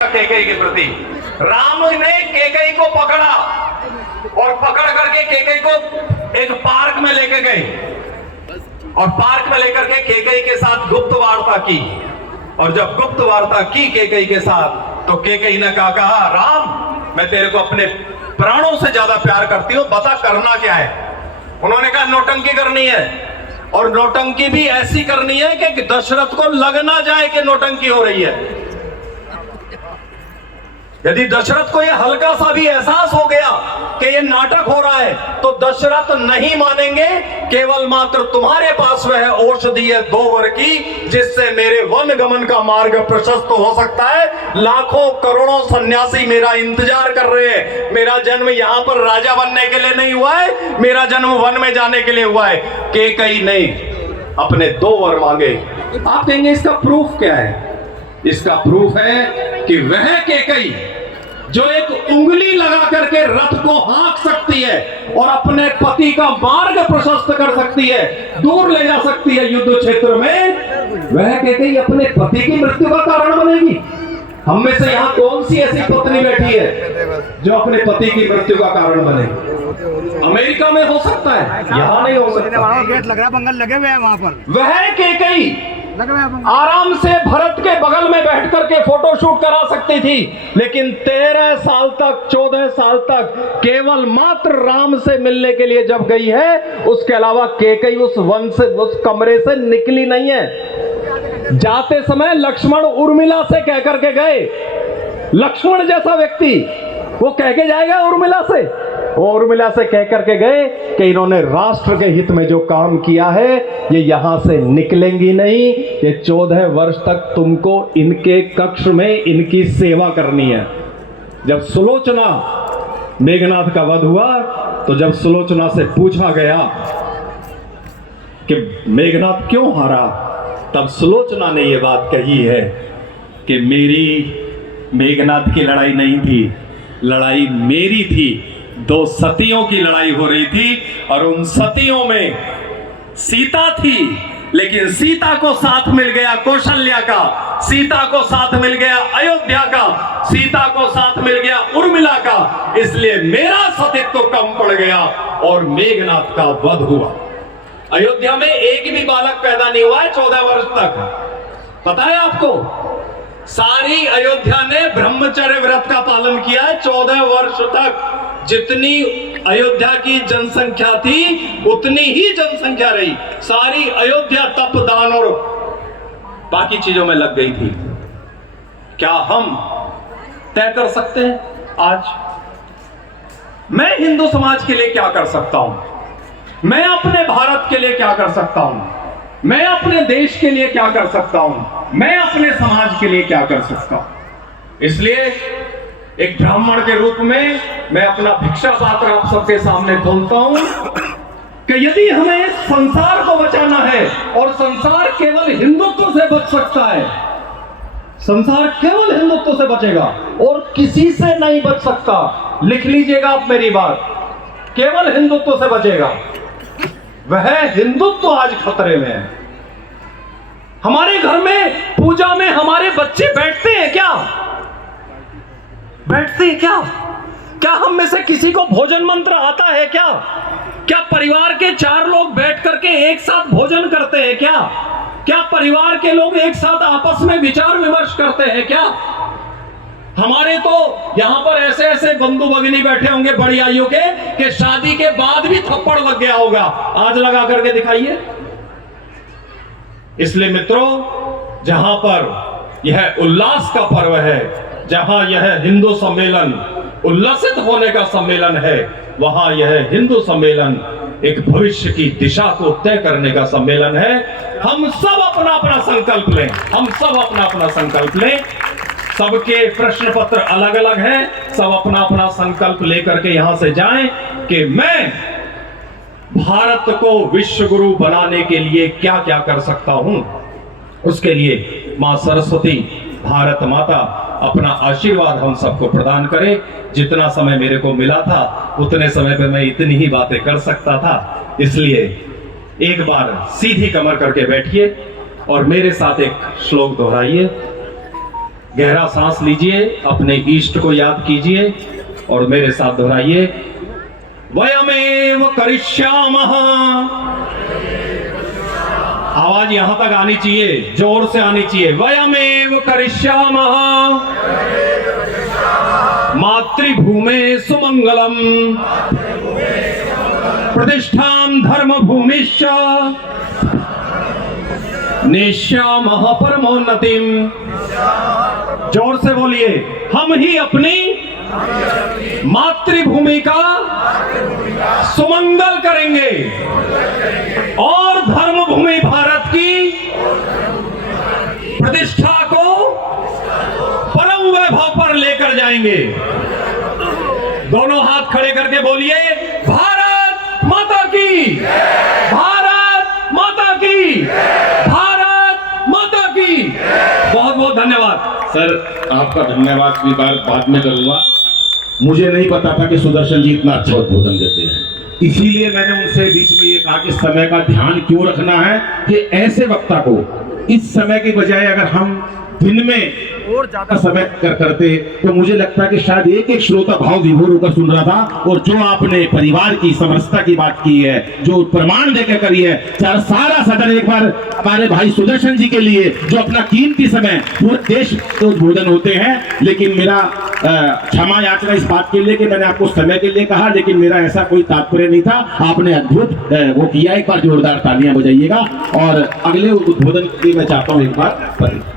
कैकेयी के प्रति राम ने कैकेयी को पकड़ा और पकड़ करके कैकेयी को एक पार्क में लेके गए और पार्क में लेकर के कैकेयी के साथ गुप्त वार्ता की। और जब गुप्त वार्ता की कैकेयी के साथ तो कैकेयी ने कहा राम, मैं तेरे को अपने प्राणों से ज्यादा प्यार करती हूं, बता करना क्या है। उन्होंने कहा नौटंकी करनी है, और नौटंकी भी ऐसी करनी है कि दशरथ को लग ना जाए कि नौटंकी हो रही है। यदि दशरथ को यह हल्का सा भी एहसास हो गया कि यह नाटक हो रहा है तो दशरथ नहीं मानेंगे। केवल मात्र तुम्हारे पास वह औषधि है 2 वर की, जिससे मेरे वन गमन का मार्ग प्रशस्त हो सकता है। लाखों करोड़ों सन्यासी मेरा इंतजार कर रहे हैं। मेरा जन्म यहां पर राजा बनने के लिए नहीं हुआ है, मेरा जन्म वन में जाने के लिए हुआ है। कैकेयी ने अपने 2 वर मांगे। आप कहेंगे इसका प्रूफ क्या है? इसका प्रूफ है कि वह कैकेयी जो एक उंगली लगा करके रथ को हाँक सकती है और अपने पति का मार्ग प्रशस्त कर सकती है, दूर ले जा सकती है युद्ध क्षेत्र में, वह कैकेयी अपने पति की मृत्यु का कारण बनेगी। हम में से यहां कौन सी ऐसी पत्नी बैठी है जो अपने पति की मृत्यु का कारण बने? अमेरिका में हो सकता है, यहां नहीं हो सकता। गेट लग रहा है, बंगल लगे हुए हैं वहां पर। वह कैकेयी आराम से भरत के बगल में बैठ करके फोटो शूट करा सकती थी, लेकिन 13 साल तक 14 साल तक केवल मात्र राम से मिलने के लिए जब गई है, उसके अलावा कैकेयी उस वन से, उस कमरे से निकली नहीं है। जाते समय लक्ष्मण उर्मिला से कह करके गए। लक्ष्मण जैसा व्यक्ति वो कह के जाएगा उर्मिला से? उर्मिला से कह करके गए कि इन्होंने राष्ट्र के हित में जो काम किया है ये यहां से निकलेंगी नहीं। ये 14 वर्ष तक तुमको इनके कक्ष में इनकी सेवा करनी है। जब सुलोचना मेघनाद का वध हुआ तो जब सुलोचना से पूछा गया कि मेघनाद क्यों हारा, तब सुलोचना ने यह बात कही है कि मेरी मेघनाद की लड़ाई नहीं थी, लड़ाई मेरी थी। 2 सतियों की लड़ाई हो रही थी और उन सतियों में सीता थी, लेकिन सीता को साथ मिल गया कौशल्या का, सीता को साथ मिल गया अयोध्या का, सीता को साथ मिल गया उर्मिला का, इसलिए मेरा सतित्व कम पड़ गया और मेघनाद का वध हुआ। अयोध्या में एक भी बालक पैदा नहीं हुआ है 14 वर्ष तक। पता है आपको, सारी अयोध्या ने ब्रह्मचर्य व्रत का पालन किया है 14 वर्ष तक। जितनी अयोध्या की जनसंख्या थी उतनी ही जनसंख्या रही। सारी अयोध्या तप दान और बाकी चीजों में लग गई थी। क्या हम तय कर सकते हैं आज मैं हिंदू समाज के लिए क्या कर सकता हूं, मैं अपने भारत के लिए क्या कर सकता हूं, मैं अपने देश के लिए क्या कर सकता हूं, मैं अपने समाज के लिए क्या कर सकता हूं? इसलिए एक ब्राह्मण के रूप में मैं अपना भिक्षा पात्र आप सबके सामने खोलता हूं कि यदि हमें संसार को बचाना है, और संसार केवल हिंदुत्व से बच सकता है, संसार केवल हिंदुत्व से बचेगा और किसी से नहीं बच सकता। लिख लीजिएगा आप मेरी बात, केवल हिंदुत्व से बचेगा। वह हिंदुत्व आज खतरे में है। हमारे घर में पूजा में हमारे बच्चे बैठते हैं क्या? बैठते हैं क्या? क्या हम में से किसी को भोजन मंत्र आता है क्या? क्या परिवार के 4 लोग बैठ करके एक साथ भोजन करते हैं क्या? क्या परिवार के लोग एक साथ आपस में विचार विमर्श करते हैं क्या? हमारे तो यहां पर ऐसे ऐसे बंधु भगिनी बैठे होंगे बड़ी आयु के कि शादी के बाद भी थप्पड़ लग गया होगा। आज लगा करके दिखाइए। इसलिए मित्रों, जहां पर यह उल्लास का पर्व है, जहां यह हिंदू सम्मेलन उल्लसित होने का सम्मेलन है, वहां यह हिंदू सम्मेलन एक भविष्य की दिशा को तय करने का सम्मेलन है। हम सब अपना अपना संकल्प लें, हम सब अपना अपना संकल्प लें। सबके प्रश्न पत्र अलग अलग हैं, सब अपना अपना संकल्प लेकर के यहां से जाएं कि मैं भारत को विश्व गुरु बनाने के लिए क्या क्या कर सकता हूं। उसके लिए मां सरस्वती भारत माता अपना आशीर्वाद हम सबको प्रदान करे। जितना समय मेरे को मिला था उतने समय पे मैं इतनी ही बातें कर सकता था, इसलिए एक बार सीधी कमर करके बैठिए और मेरे साथ एक श्लोक दोहराइए। गहरा सांस लीजिए, अपने इष्ट को याद कीजिए और मेरे साथ दोहराइए, वयमेव करिष्यामः। आवाज यहां तक आनी चाहिए, जोर से आनी चाहिए, वयमेव करिष्यामः मातृभूमे सुमंगलम प्रतिष्ठां धर्म भूमिश्च निश्यामः परमोन्नतिम। जोर से बोलिए, हम ही अपनी मातृभूमि का सुमंगल करेंगे और धर्मभूमि भारत की प्रतिष्ठा को परम वैभव पर लेकर जाएंगे। दोनों हाथ खड़े करके बोलिए, भारत माता की, भारत माता की, भारत माता की। बहुत बहुत धन्यवाद। सर, आपका धन्यवाद स्वीकार बाद में करूंगा। मुझे नहीं पता था कि सुदर्शन जी इतना अच्छा उद्बोधन देते हैं, इसीलिए मैंने उनसे बीच में ये कहा कि समय का ध्यान क्यों रखना है कि ऐसे वक्ता को इस समय की बजाय अगर हम दिन में और ज्यादा समय करते तो मुझे लगता है कि शायद एक एक श्रोता भाव विभोर होकर सुन रहा था। और जो आपने परिवार की समरसता की बात की है, जो प्रमाण देकर करी है, सारा सदन एक बार हमारे भाई सुदर्शन जी के लिए जो अपना कीमती समय, पूरे देश के उद्बोधन होते हैं, लेकिन मेरा क्षमा याचना इस बात के लिए कि मैंने आपको समय के लिए कहा, लेकिन मेरा ऐसा कोई तात्पर्य नहीं था। आपने अद्भुत वो किया, एक बार जोरदार तालियां बजाइएगा। और अगले उद्बोधन के लिए मैं चाहता हूं एक बार